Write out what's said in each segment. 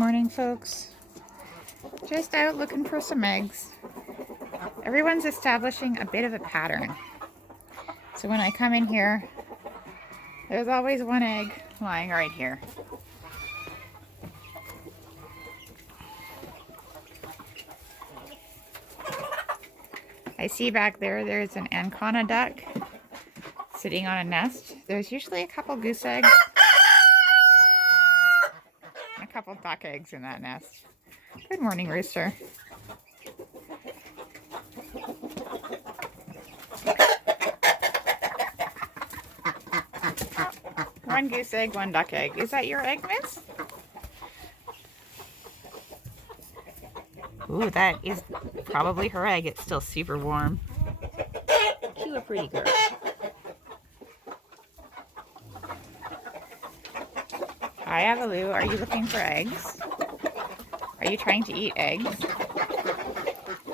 morning, folks. Just out looking for some eggs. Everyone's establishing a bit of a pattern. So when I come in here, there's always one egg lying right here. I see back there, there's an ancona duck sitting on a nest. There's usually a couple goose eggs and a couple duck eggs in that nest. Good morning, rooster. One goose egg, one duck egg. Is that your egg, miss? Ooh, that is probably her egg. It's still super warm. She's a pretty girl. Hi, Avaloo. Are you looking for eggs? Are you trying to eat eggs?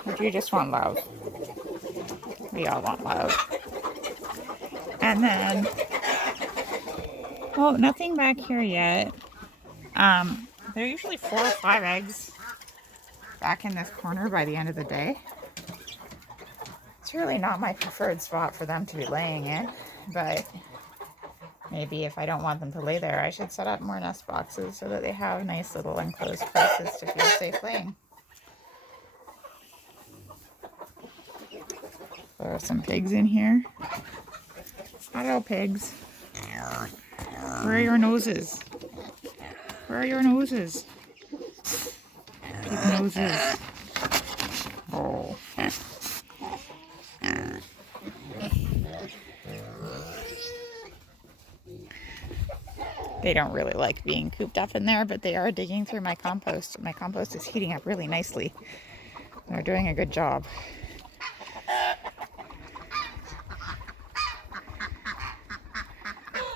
Or do you just want love? We all want love. And then, oh, nothing back here yet. There are usually 4 or 5 eggs back in this corner by the end of the day. It's really not my preferred spot for them to be laying in, but maybe if I don't want them to lay there, I should set up more nest boxes so that they have nice little enclosed places to feel safe laying. There are some pigs in here. Hello, pigs. Where are your noses? Where are your noses? Pig noses. Oh. They don't really like being cooped up in there, but they are digging through my compost. My compost is heating up really nicely. They're doing a good job.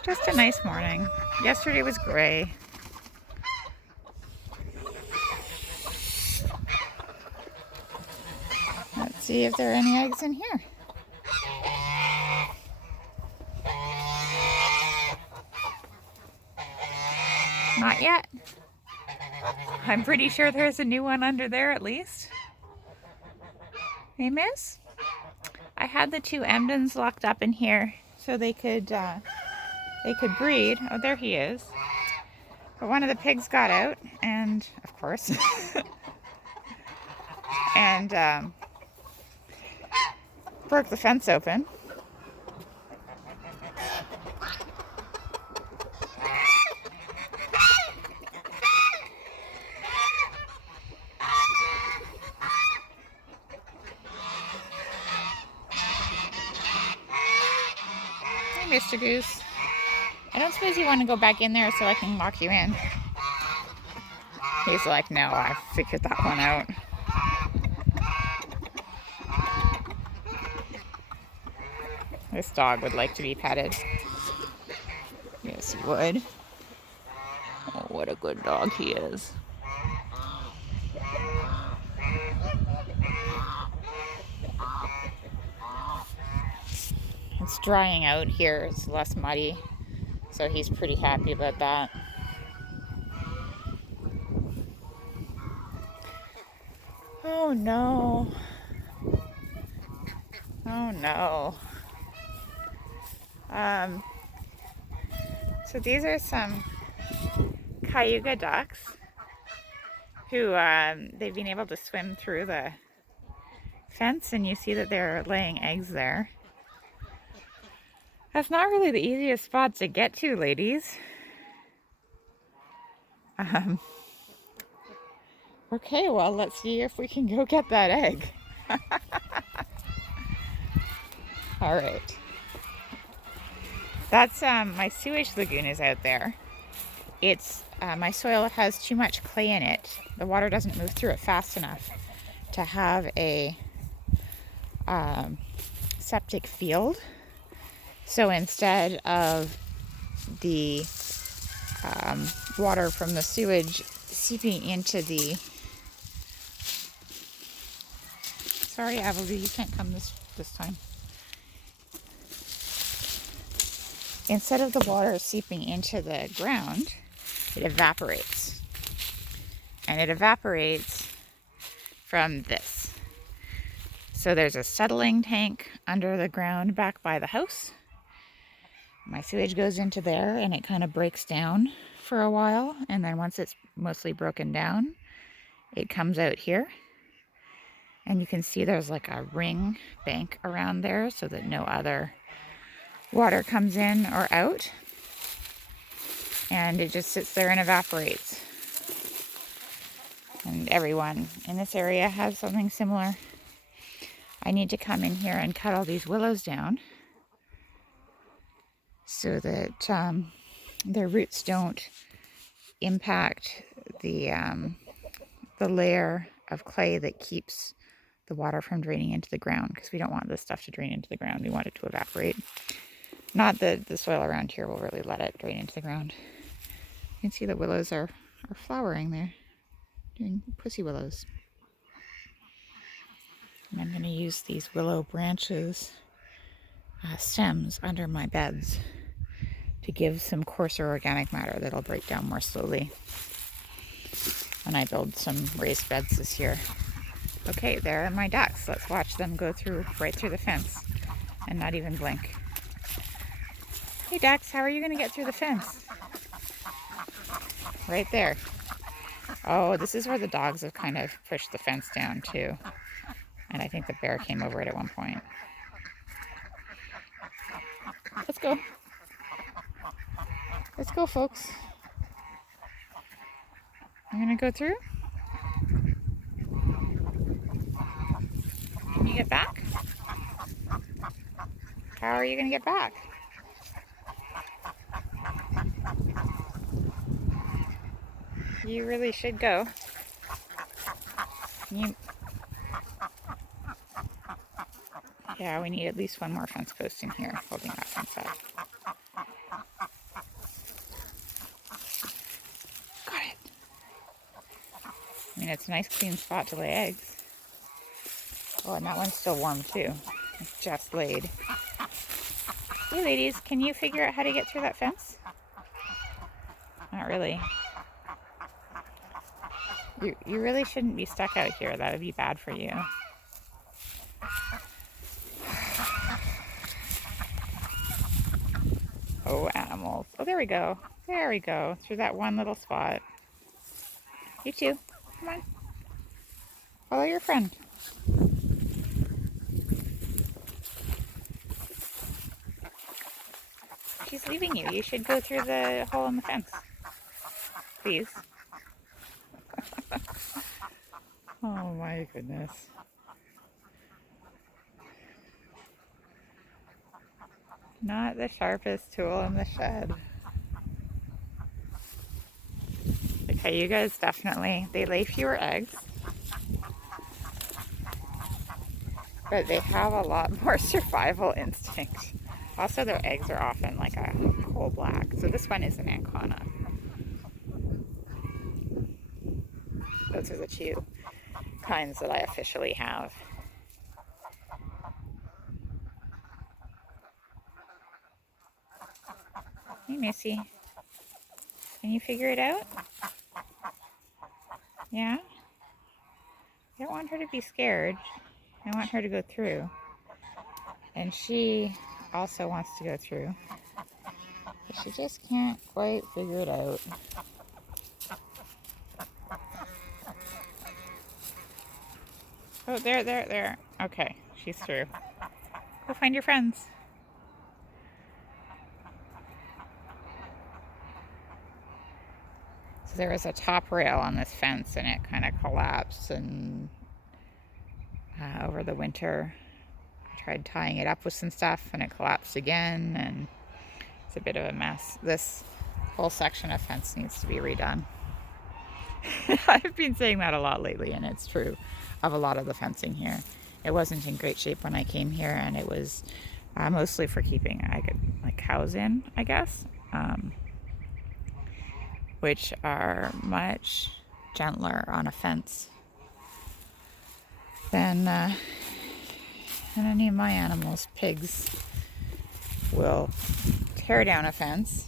Just a nice morning. Yesterday was gray. Let's see if there are any eggs in here. Not yet. I'm pretty sure there's a new one under there at least. Hey, miss? I had the 2 Emdens locked up in here so they could breed. Oh, there he is. But one of the pigs got out, and of course, and broke the fence open. Hey, Mr. Goose. I don't suppose you want to go back in there so I can lock you in. He's like, no, I figured that one out. This dog would like to be petted. Yes, he would. Oh, what a good dog he is. It's drying out here. It's less muddy. So he's pretty happy about that. Oh no. Oh no. So these are some cayuga ducks who they've been able to swim through the fence, and you see that they're laying eggs there. That's not really the easiest spot to get to, ladies. Okay, well, let's see if we can go get that egg. All right. That's my sewage lagoon is out there. It's my soil has too much clay in it. The water doesn't move through it fast enough to have a septic field. So instead of the water from the sewage seeping into the... Sorry, Avaloo, you can't come this time. Instead of the water seeping into the ground, it evaporates. and it evaporates from this. So there's a settling tank under the ground back by the house. My sewage goes into there and it kind of breaks down for a while, and then once it's mostly broken down, it comes out here. And you can see there's like a ring bank around there so that no other water comes in or out. And it just sits there and evaporates. And everyone in this area has something similar. I need to come in here and cut all these willows down so that their roots don't impact the layer of clay that keeps the water from draining into the ground, because we don't want this stuff to drain into the ground. We want it to evaporate. Not that the soil around here will really let it drain into the ground. You can see the willows are flowering there, doing pussy willows. And I'm going to use these willow branches, stems under my beds to give some coarser organic matter that'll break down more slowly when I build some raised beds this year. Okay, there are my ducks. Let's watch them go right through the fence and not even blink. Hey ducks, how are you going to get through the fence? Right there. Oh, this is where the dogs have kind of pushed the fence down too. And I think the bear came over it at one point. Let's go. Let's go, folks. I'm going to go through. Can you get back? How are you going to get back? You really should go. Yeah, we need at least one more fence post in here holding that fence up. Got it. I mean, it's a nice clean spot to lay eggs. Oh, and that one's still warm too. It's just laid. Hey ladies, can you figure out how to get through that fence? Not really. You really shouldn't be stuck out here. That would be bad for you. Oh, animals. Oh, there we go. There we go. Through that one little spot. You too. Come on. Follow your friend. She's leaving you. You should go through the hole in the fence. Please. Oh my goodness. Not the sharpest tool in the shed. Okay, you guys definitely, they lay fewer eggs, but they have a lot more survival instinct. Also, their eggs are often like a coal black. So this one is an Ancona. Those are the two kinds that I officially have. Hey, Missy. Can you figure it out? Yeah? I don't want her to be scared. I want her to go through. And she also wants to go through. But she just can't quite figure it out. Oh, there. Okay, she's through. Go find your friends. So there was a top rail on this fence and it kind of collapsed, and over the winter I tried tying it up with some stuff and it collapsed again, and it's a bit of a mess. This whole section of fence needs to be redone. I've been saying that a lot lately, and it's true of a lot of the fencing here. It wasn't in great shape when I came here, and it was mostly for keeping like cows in, I guess, which are much gentler on a fence than any of my animals. Pigs will tear down a fence,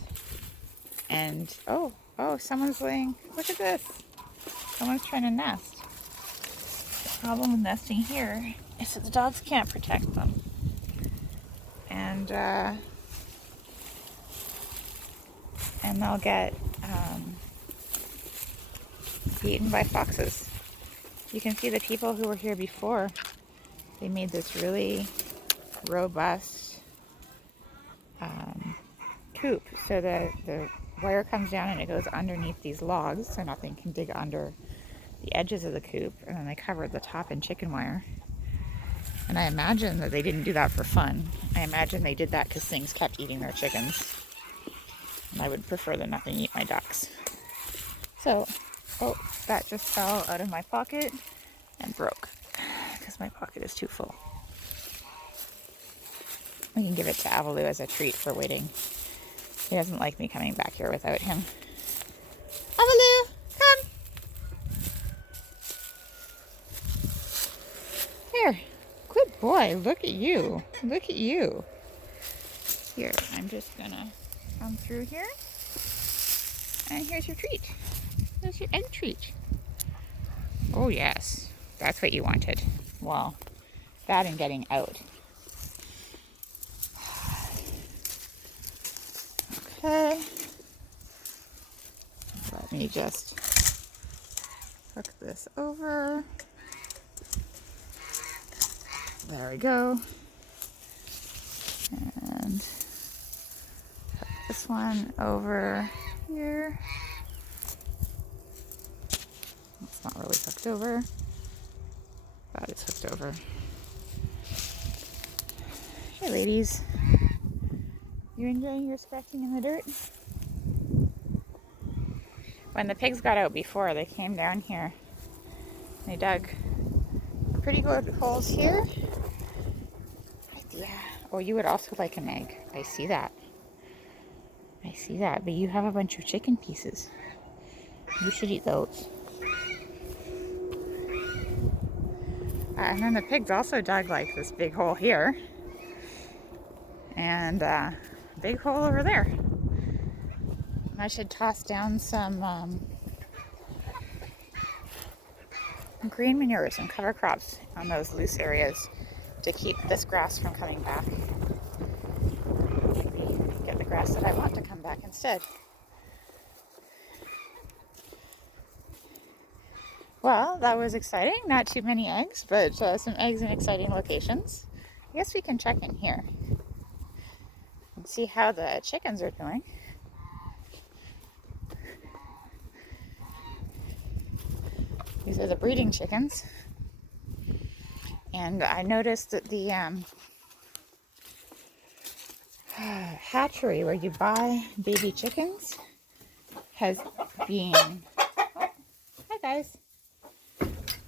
and oh, someone's laying. Look at this. Someone's trying to nest. The problem with nesting here is that the dogs can't protect them. And they'll get eaten by foxes. You can see the people who were here before, they made this really robust coop so that the wire comes down and it goes underneath these logs so nothing can dig under the edges of the coop, and then they covered the top in chicken wire. And I imagine that they didn't do that for fun. I imagine they did that because things kept eating their chickens. And I would prefer that nothing eat my ducks. So, oh, that just fell out of my pocket and broke because my pocket is too full. We can give it to Avalou as a treat for waiting. He doesn't like me coming back here without him. Avalou, come! Here. Good boy. Look at you. Look at you. Here, I'm just gonna come through here. And here's your treat. Here's your egg treat. Oh yes, that's what you wanted. Well, that and getting out. Okay. Let me just hook this over. There we go. And hook this one over here. It's not really hooked over, but it's hooked over. Hey ladies, you enjoying your scratching in the dirt? When the pigs got out before, they came down here. They dug pretty good holes here. Yeah. Oh, you would also like an egg. I see that. I see that, but you have a bunch of chicken pieces. You should eat those. And then the pigs also dug like this big hole here. And a big hole over there. I should toss down some green manure, some cover crops on those loose areas to keep this grass from coming back. Maybe get the grass that I want to come back instead. Well, that was exciting. Not too many eggs, but some eggs in exciting locations. I guess we can check in here and see how the chickens are doing. These are the breeding chickens. And I noticed that the hatchery where you buy baby chickens has been... Oh, hi guys.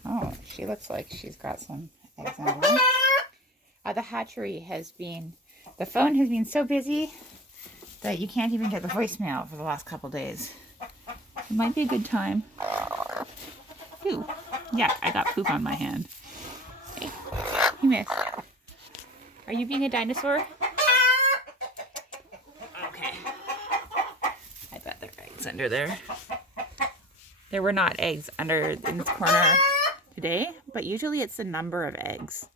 Oh, she looks like she's got some eggs on her. The hatchery has been... The phone has been so busy that you can't even get the voicemail for the last couple days. It might be a good time. Ooh, yeah, I got poop on my hand. Hey, you missed. Are you being a dinosaur? Okay. I bet there are eggs under there. There were not eggs under in this corner today, but usually it's the number of eggs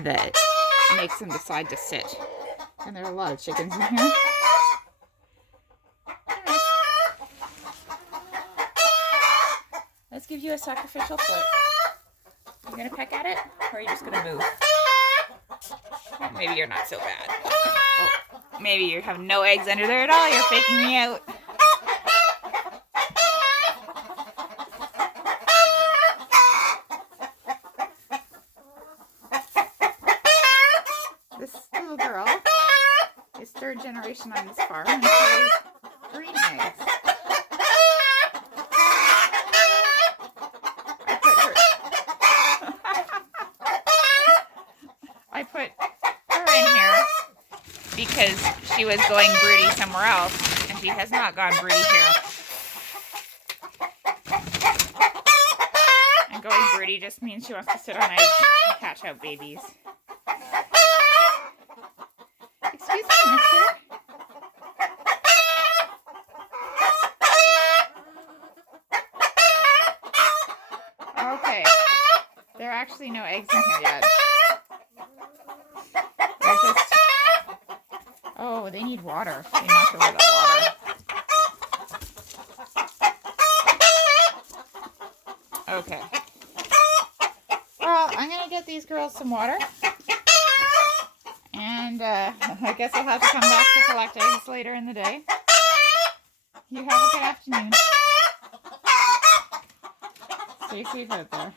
that makes them decide to sit. And there are a lot of chickens in here. Let's give you a sacrificial foot. You're gonna peck at it, or are you just gonna move? Oh, maybe you're not so bad. Oh, maybe you have no eggs under there at all. You're faking me out. This little girl is third generation on this farm, and she's breeding eggs. I put her in here because she was going broody somewhere else, and she has not gone broody here. And going broody just means she wants to sit on eggs and hatch out babies. Excuse me, mister. Okay. There are actually no eggs in here yet. They're just... Oh, they need water. They knocked over the water. Okay. Well, I'm going to get these girls some water. And I guess I'll have to come back to collect eggs later in the day. You have a good afternoon. Stay safe out there.